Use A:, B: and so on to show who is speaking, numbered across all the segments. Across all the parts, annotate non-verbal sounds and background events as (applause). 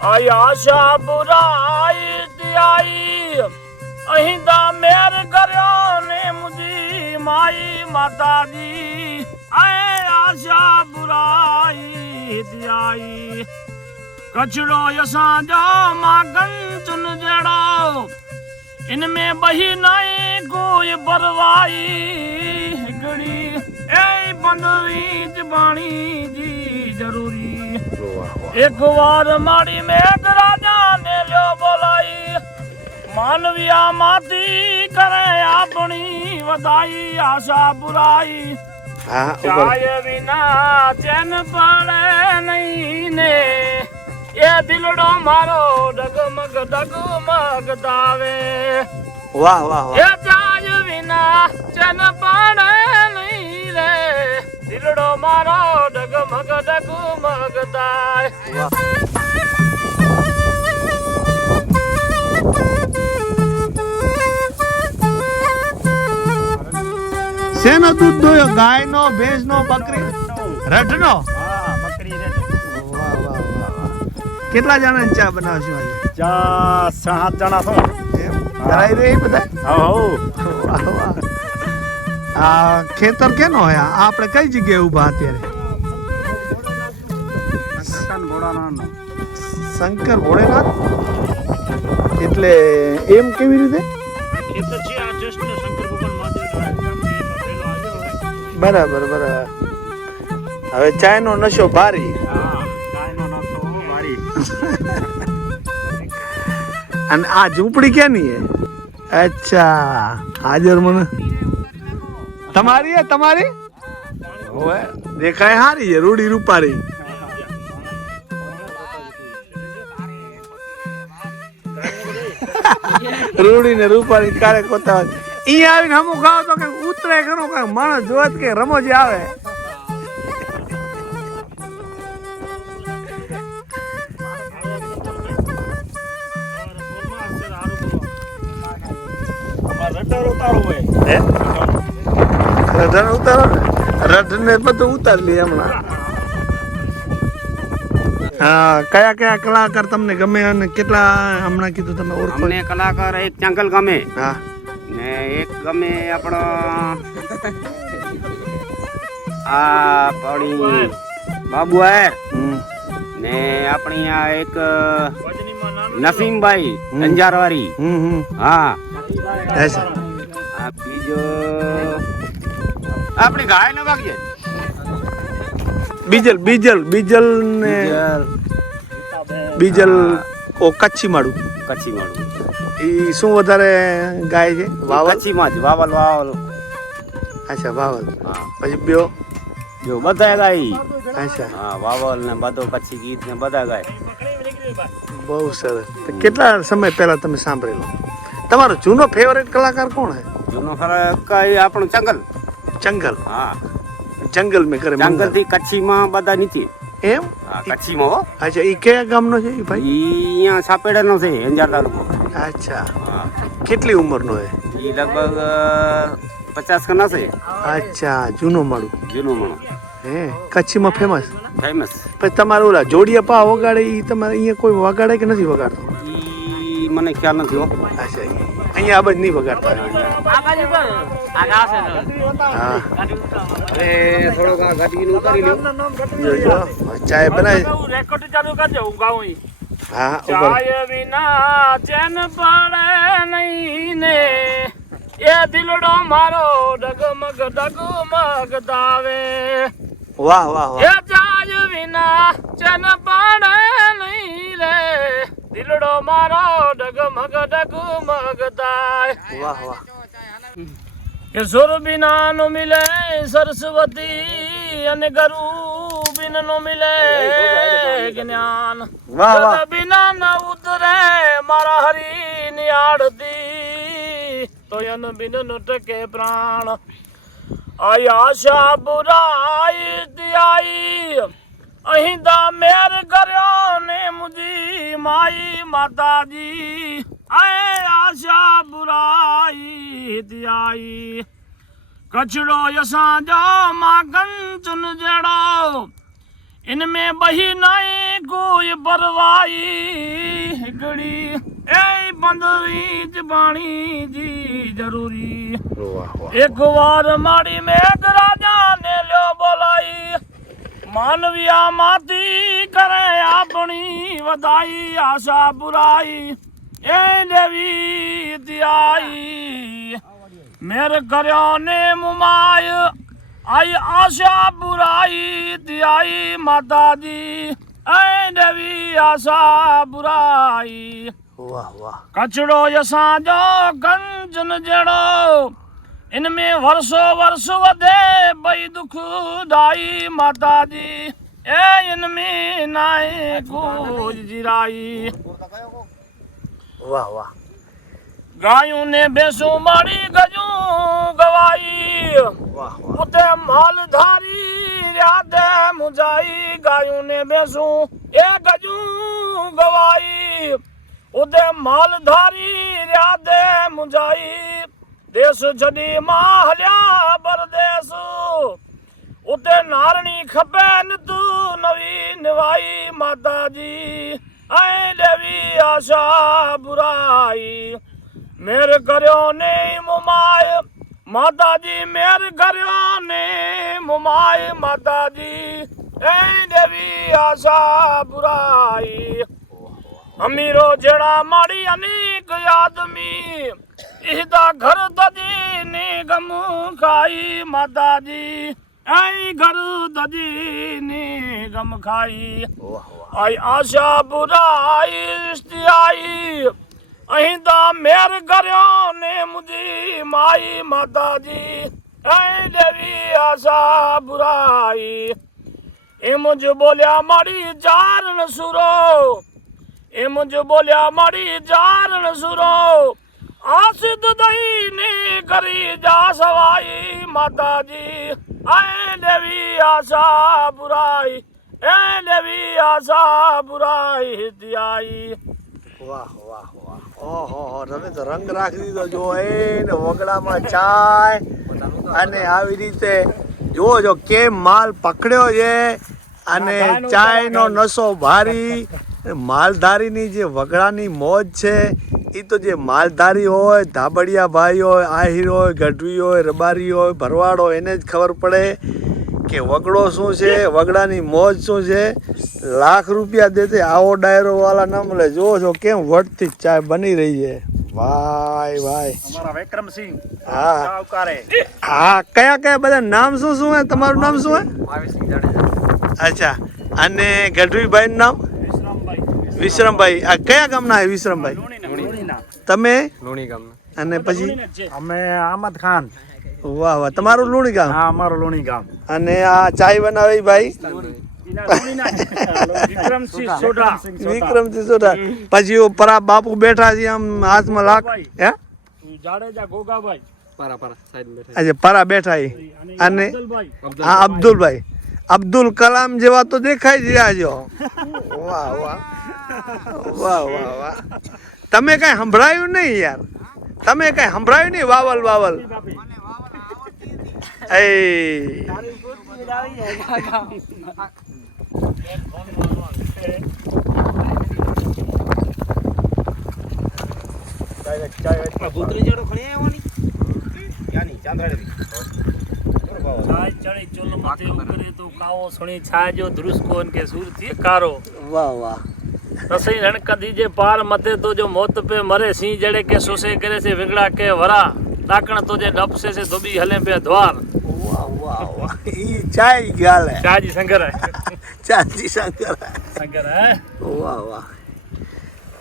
A: આશા પુરાઈ ત્યાઈ અહીં તા મેર કર્યો ને મુજી માઈ માતાજી. આય આશા પુરાઈ ત્યાઈ કચડો યસા જા માગન ચુન જડો ઇનમે બહી નહીં કોઈ પરવાઈ ગડી મંડળી જ બાણીજી જરૂરી એક વાર મારી મેઘ રાજાને લ્યો બોલાઈ. માનવિયા માંથી કરે આપણી વધાઈ
B: આશા પુરાઈ.
A: કાય વિના ચેન પડે નહીં ને એ દિલડો મારો ડગમગ ડગમગ દાવે
B: વાહ વાહ
A: એ ચાય વિના ચેન પડે દિલડો મારો ડગમગ ડગમગ
B: વાહ શેનો દૂધ દોયો ગાયનો ભેંસનો બકરી? રઢનો?
C: બકરી રે
B: વાહ વાહ વાહ વાહ કેટલા જણા ચા બનાવશો આજે?
C: ચા સાત જણા છો
B: ધરાઈ રહી બધા
C: હો.
B: વાહ વાહ. આ ખેતર કેનો હોય આ આપણે કઈ જગ્યાએ ઊભા અત્યારે? શંકર ભોળેનાથ? એટલે એમ કેવી રીતે? બરાબર બરાબર. હવે ચાયનો નશો ભારી.
C: હા
B: અને આ ઝૂંપડી ક્યાંની હે? અચ્છા હાજર મને. તમારી હે, તમારી? ઓય દેખાય હારી રૂડી રૂપારી રૂડી ને રૂપારી કારે કોતા ઈ આવીને હમું ખાવ તો કે ઉતરે કરો કઈ માણસ જોત કે રમોજી આવે. રઢ ને બધું ઉતારી હમણાં. હા કયા કયા કલાકાર તમને ગમે અને કેટલા હમણાં કીધું તમે ઓળખો?
D: અમને કલાકાર એક ચંગલ ગમે.
B: હા.
D: ને એક ગમે આપણો આ પડી બાબુ આયર ને આપણી આ એક નસીમભાઈ અંજારવારી
B: હમ હમ.
D: હા. બીજો આપણી ગાય ન ભાગ
B: બીજલ બીજલ બીજલ ને બીજલ. ઓ કચ્છી માડું
D: કચ્છી માડું
B: એ શું વધારે ગાય છે? વાવલ?
D: કચ્છીમાં જ વાવલ વાવલ.
B: અચ્છા વાવલ.
D: હા.
B: પછી બ્યો
D: બ્યો બધા ગાય.
B: અચ્છા.
D: હા વાવલ ને બધો કચ્છી ગીત ને બધા ગાય.
B: બહુ સરસ. કેટલા સમય પહેલા તમે સાંભળેલો? તમારો જૂનો ફેવરેટ કલાકાર કોણ છે?
D: જૂનો કઈ આપણું ચંગલ?
B: જંગલ
D: હા.
B: જંગલ મેં કરે
D: જંગલથી કચ્છીમાં બધા નીચે
B: એમ?
D: કચ્છીમાં હો.
B: અચ્છા ઈ કયા ગામનો છે ભાઈ?
D: અહીંયા સાપેડાનો છે અંજાર તાલુકો.
B: અચ્છા.
D: હા.
B: કેટલી ઉંમરનો હે
D: ઈ લગભગ પચાસ કના છે.
B: અચ્છા જૂનો માળું.
D: જૂનું માળું.
B: હે કચ્છીમાં ફેમસ
D: ફેમસ
B: પછી તમારે ઓલા જોડિયા પા વગાડે ઈ તમારે અહીંયા કોઈ વગાડે કે નથી વગાડતો?
D: ઈ મને ખ્યાલ નથી હો.
B: અચ્છા. અહીંયા આ બાજુ નહીં વગાડતા. હા.
D: થોડોક આ ઉતારી
B: ચાય બનાવી
A: રેકોર્ડ ચાલુ કરજો હું ગાઉં
B: હા
A: ચાય વિના ચેન પડે નહીં ને એ દિલડો મારો ડગમગ ડગમગ દાવે.
B: વાહ વાહ વાહ.
A: એ ચાય વિના ચેન પડે નહીં રે દિલડો મારો ડગમગ ડગમગ દાય.
B: વાહ વાહ.
A: કે સુર બિના નો મિલે સરસ્વતી અને ગરુ બિન નો મિલે જ્ઞાન.
B: વાહ
A: બિના ન ઉતરે મારા હરી ની આડતી તો એન બિન નો ટકે પ્રાણ. આયા શા બુરાઈ ત્યાઈ અહીં દા મેર કર્યો ને મુજી માઈ માતાજી આય આશા બુરાઈ દિયાઈ કચડો યસા જો માગન ચુન જડો ઇનમે બહી નહીં કોઈ પરવાઈ હિકડી એ બંદરી જબાણી જી જરૂરી એક વાર મારી મેઘ રાજા ને લ્યો બોલાઈ માનવિયા માતી કરે આપણી વધાઈ આશા બુરાઈ. એ દેવી ત્યાઈ મેર કર્યો ને મુમાય. આઈ આશા બુરાઈ ત્યાઈ માતાજી. એ દેવી આશા બુરાઈ.
B: વાહ વાહ.
A: કચડો યસાજો કંચન જડો. ઇનમે વર્ષો વર્ષ વધે ભઈ દુખ દાઈ માતાજી એ ઇનમે નાય કુજ જીરાઈ
B: વાહ વાહ
A: ગાયું ને બેસું
B: મારી ગજું
A: ગવાઈ ઉતે માલ ધારી રાતે મુજાઈ ગાયું ને બેસું એ ગજું ગવાઈ ઉતે માલ ધારી રાતે મુજાઈ દેશ જડી માં હલ્યા પરદેશ ઉતે નારણી ખપે ન તું નવી નવાઈ માતાજી. આય લેવી આશા બુરાઈ. મેર કર્યો ને મુમાય માતાજી, મેર કર્યો ને મુમાય માતાજી. એ દેવી આશા બુરાઈ. અમીરો જેડા માડી અનેક આદમી ઇહદા ઘર દદી ને ગમ ખાઈ માતાજી. એ ઘર દદી ને ગમ ખાઈ. આઈ આશા બુરાઈ ઇશ્તિયાઈ. અહીં દા મેર કર્યો ને મુજી માઈ માતાજી. એ દેવી આશા બુરાઈ. એ મુજ બોલ્યા મારી ચારણ સુરો. એ મુજ બોલ્યા મારી ચારણ સુરો. આસિદ દઈ ને કરી જા સવાઈ માતાજી એ દેવી આશા બુરાઈ એ દેવી આશા બુરાઈ હિતિયાઈ
B: વાહ વાહ વાહ. ઓહો હો તમે તો રંગ રાખી દીધો. જો એ ને વગડામાં ચાય અને આવી રીતે જુઓ જો કેમ માલ પકડ્યો છે અને ચાયનો નશો ભારી. માલધારીની જે વગડાની મોજ છે એ તો જે માલધારી હોય ધાબડિયા ભાઈ હોય આહિર હોય ગઢવી હોય રબારી હોય ભરવાડ હોય એને જ ખબર પડે કે વગડો શું છે વગડાની મોજ શું છે. લાખ રૂપિયા દેતે આવો ડાયરો વાળા ના મળે જો છો કેમ વટથી ચાય બની રહી છે. ભાઈ ભાઈ
C: અમારા વિક્રમસિંહ
B: હા.
C: આવકારે.
B: હા કયા કયા બધા નામ શું શું હે? તમારું નામ શું હે? અચ્છા. અને ગઢવીભાઈ નામ?
A: વિશ્રમભાઈ.
B: વિશ્રમભાઈ. આ કયા ગામના હે વિશ્રમભાઈ? તમે
C: લુણી ગામ
B: અને પછી
A: છે.
C: અમે આમદ ખાન.
B: વાહ વાહ. તમારું લુણી ગામ?
C: હા અમારું લુણી ગામ.
B: અને આ ચાય બનાવે ભાઈ?
A: વિક્રમસિંહ સોઢા.
B: પછી પરા બાપુ બેઠા છે આમ હાથમાં લાખ. હે?
A: જાડેજા ગોગાભાઈ.
C: પારા બેઠા
B: આજે પરા બેઠા એ અને હા અબ્દુલભાઈ. અબ્દુલ કલામ જેવા તો દેખાય જ આજો. (laughs) વાહ વાહ. વાહ વાહ વાહ. તમે કઈ સંભળાયું નહીં યાર. તમે કઈ સંભળાયું નહીં વાવલ વાવલ. એ
A: છાય ચડી ચુલ મથે ઉતરે તો કાવો સુણી છાય જો ધ્રુસકો કે સુરતી કારો.
B: વાહ વાહ.
A: રસઈ રણકા દીજે પાર મથે તો જો મોત પે મરે સિંહ જડે કે સોસે કરે છે વિંગડા કે વરા ડાકણ તો જે ડપસે છે ધોબી હલે પે દ્વાર
B: વાહ વાહ વાહ ઈ ચાય ગાલે
A: ચાજી શંકર
B: ચાજી શંકર
A: શંકર હે
B: વાહ વાહ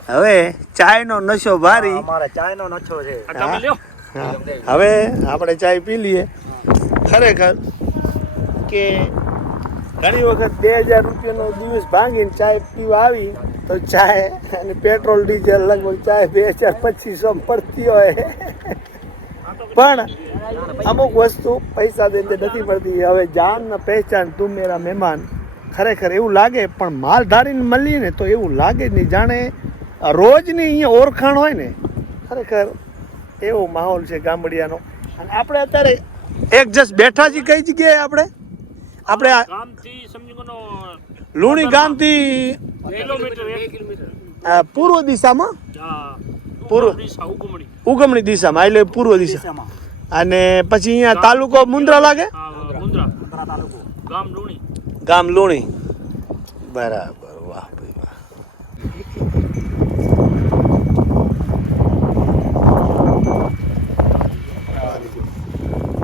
B: હવે ચાયનો નશો ભારી
C: અમારે ચાયનો નશો છે.
A: તમે લ્યો.
B: હવે આપણે ચાય પી લઈએ. ખરેખર કે ઘણી વખત બે હજાર રૂપિયાનો દિવસ ભાંગીને ચાય પીવા આવી તો ચાય અને પેટ્રોલ, ડીઝલ લગભગ ચાય બે હજાર પચીસો પડતી હોય. પણ અમુક વસ્તુ પૈસા દઈને નથી મળતી. હવે જાન ને પહેચાન તું મેરા મહેમાન. ખરેખર એવું લાગે, પણ માલધારીને મળીએ ને તો એવું લાગે જ નહીં. જાણે રોજની અહીંયા ઓળખાણ હોય ને, ખરેખર એવો માહોલ છે ગામડિયાનો. અને આપણે અત્યારે એક જસ્ટ બેઠા છીએ, કઈ જગ્યાએ આપણે? આપણે લુણી ગામથી પૂર્વ દિશામાં? પૂર્વ.
A: ઉગમણી.
B: ઉગમણી દિશામાં એટલે પૂર્વ દિશા.
C: દિશામાં.
B: અને પછી અહીંયા તાલુકો મુંદ્રા લાગે?
A: હા મુંદ્રા.
C: મુંદ્રા તાલુકો.
A: ગામ લુણી.
B: બરાબર વાહ ભાઈ વાહ.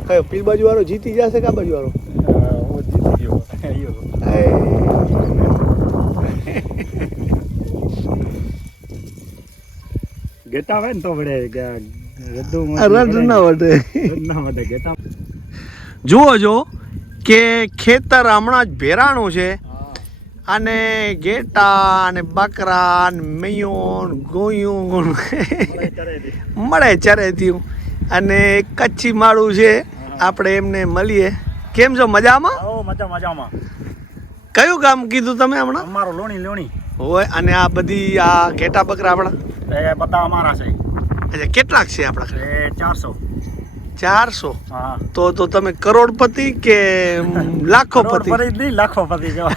B: કયો પીલ બાજુ વાળો જીતી જશે કે આ બાજુ વાળો
C: હું જીતી ગયો. ગેટા ને તો વળે કે રદ્દું
B: આ રડ ના વટે
C: ના વળે ગેટા.
B: જુઓ જો કે ખેતર હમણાં જ ભેરાણું છે. અને ગેટા ને બકરા ને મેયો ને ગોયું મળે ચરેથી અને કચ્છી માળું છે. આપણે એમને મળીએ. કેમ છો મજામાં?
C: મજા મજામાં.
B: કયું ગામ કીધું તમે હમણાં?
C: અમારું લોણી લોણી.
B: હોય અને આ બધી આ ઘેટા બકરા આપણા?
C: એ બધા અમારા છે.
B: એટલે કેટલાક છે આપણા
C: એ ચારસો.
B: ચારસો?
C: હા.
B: તો તો તમે કરોડપતિ કે લાખોપતિ?
C: નહીં લાખોપતિ જો.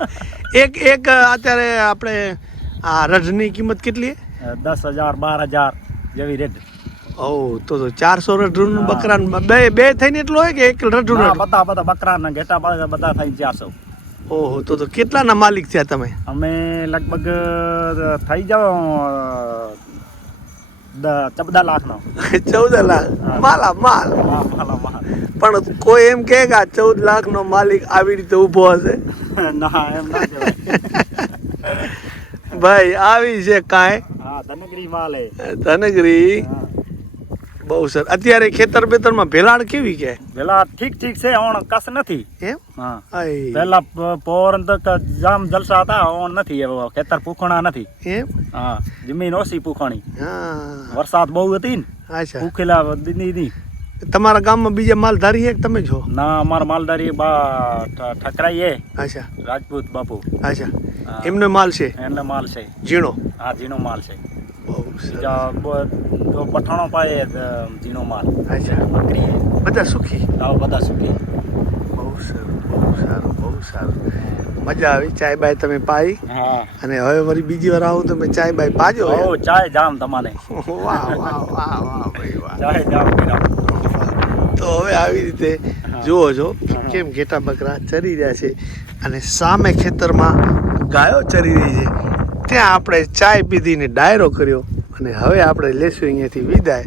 C: (laughs)
B: એક એક અત્યારે આપણે આ રઢની કિંમત કેટલી
C: દસ હજાર બાર હજાર જેવી રેટ.
B: ઓ તો તો ચારસો રઢનું બકરાનું બે બે થઈને એટલું હોય કે એક રઢનું
C: બધા બધા બકરાના ઘેટા બધા બધા થઈ ચારસો.
B: ઓહો તો તો કેટલાના માલિક થયા તમે?
C: અમે લગભગ થઈ દ- ચૌદ (laughs) લાખ નો
B: ચૌદ લાખ? માલા માલ. પણ કોઈ એમ કે આ ચૌદ લાખ નો માલિક આવી રીતે ઊભો હશે? (laughs)
C: ના એમ ના (laughs)
B: ભાઈ આવી છે કાંઈ.
C: હા ધનગરી માલ.
B: ધનગરી. બહુ સર. અત્યારે ખેતર બેતરમાં ભેલાડ કેવી કે
C: પેલા ઠીક ઠીક છે ઓણ કસ નથી.
B: એમ?
C: હા. પેલા પોર તો જામ જલસા હતા ઓણ નથી ખેતર પૂખણા નથી.
B: એમ?
C: હા જમીન ઓછી પૂખણી.
B: હા.
C: વરસાદ બહુ હતી ને.
B: અચ્છા.
C: પૂખેલા દીની
B: તમારા ગામમાં બીજા માલધારી છે તમે છો?
C: ના અમારા માલધારી બા ઠકરાઈ એ.
B: અચ્છા.
C: રાજપૂત બાપુ.
B: અચ્છા.
C: હા.
B: એમનો માલ છે?
C: એમનો માલ છે.
B: ઝીણો?
C: આ ઝીણો માલ છે. બીજા પઠાણો પાયે ઝીણો માલ. બકરી.
B: બધા સુખી?
C: આવા બધા સુખી.
B: બહુ સારું બહુ સારું બહુ સારું. મજા આવી ચાય બાય તમે પાઈ.
C: હા.
B: અને હવે વળી બીજી વાર આવું તમે ચાય બાય પાજો
C: ઓ ચાય જામ તમારે. (laughs)
B: વાહ વાહ વાહ વાહ ભાઈ વાહ.
C: ચાય જામ.
B: તો હવે આવી રીતે જુઓ છો કેમ ઘેટા બકરા ચરી રહ્યા છે અને સામે ખેતરમાં ગાયો ચરી રહી છે. ત્યાં આપણે ચાય પીધીને ડાયરો કર્યો. અને હવે આપણે લેશું અહીંયાથી વિદાય.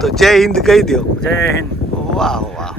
B: તો જય હિન્દ કહી દો
C: જય હિન્દ.
B: વાહ વાહ.